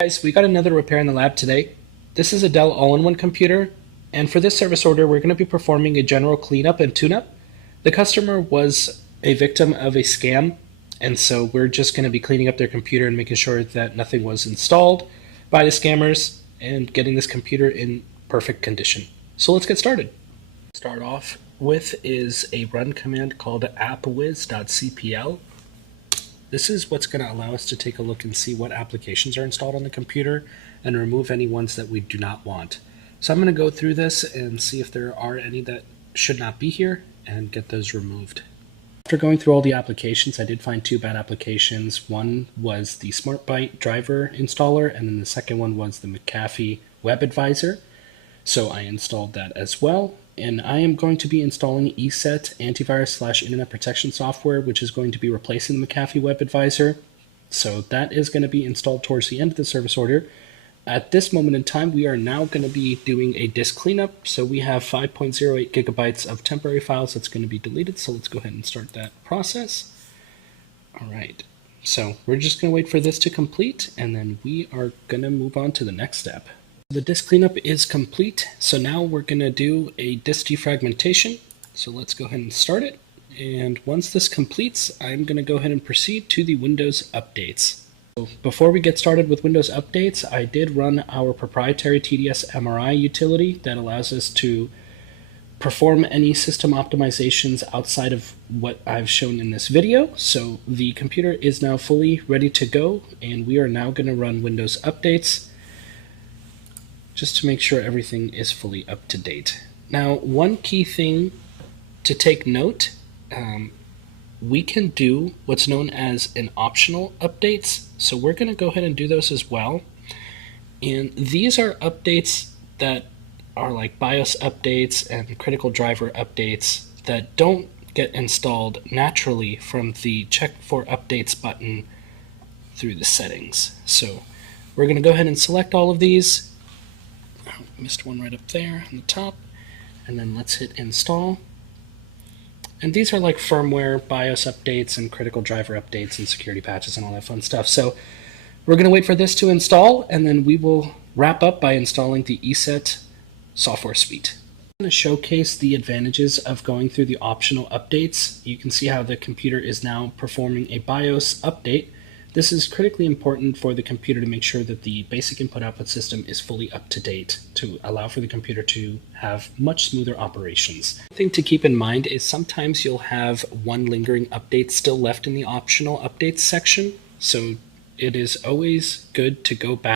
Guys, we got another repair in the lab today. This is a Dell all-in-one computer, and for this service order, we're going to be performing a general cleanup and tune-up. The customer was a victim of a scam, and so we're just going to be cleaning up their computer and making sure that nothing was installed by the scammers and getting this computer in perfect condition. So let's get started. Start off with is a run command called appwiz.cpl. This is what's going to allow us to take a look and see what applications are installed on the computer and remove any ones that we do not want. So I'm going to go through this and see if there are any that should not be here and get those removed. After going through all the applications, I did find two bad applications. One was the SmartByte driver installer, and then the second one was the McAfee Web Advisor. So I installed that as well. And I am going to be installing ESET antivirus / internet protection software, which is going to be replacing the McAfee Web Advisor. So that is going to be installed towards the end of the service order. At this moment in time, we are now going to be doing a disk cleanup. So we have 5.08 gigabytes of temporary files that's going to be deleted. So let's go ahead and start that process. All right. So we're just going to wait for this to complete, and then we are going to move on to the next step. The disk cleanup is complete, so now we're going to do a disk defragmentation. So let's go ahead and start it. And once this completes, I'm going to go ahead and proceed to the Windows updates. So before we get started with Windows updates, I did run our proprietary TDS MRI utility that allows us to perform any system optimizations outside of what I've shown in this video. So the computer is now fully ready to go, and we are now going to run Windows updates just to make sure everything is fully up to date. Now, one key thing to take note, we can do what's known as an optional updates. So we're going to go ahead and do those as well. And these are updates that are like BIOS updates and critical driver updates that don't get installed naturally from the check for updates button through the settings. So we're going to go ahead and select all of these. Missed one right up there on the top, and then let's hit install. And these are like firmware BIOS updates and critical driver updates and security patches and all that fun stuff. So we're going to wait for this to install, and then we will wrap up by installing the ESET software suite. I'm going to showcase the advantages of going through the optional updates. You can see how the computer is now performing a BIOS update. This is critically important for the computer to make sure that the basic input-output system is fully up to date to allow for the computer to have much smoother operations. The thing to keep in mind is sometimes you'll have one lingering update still left in the optional updates section, so it is always good to go back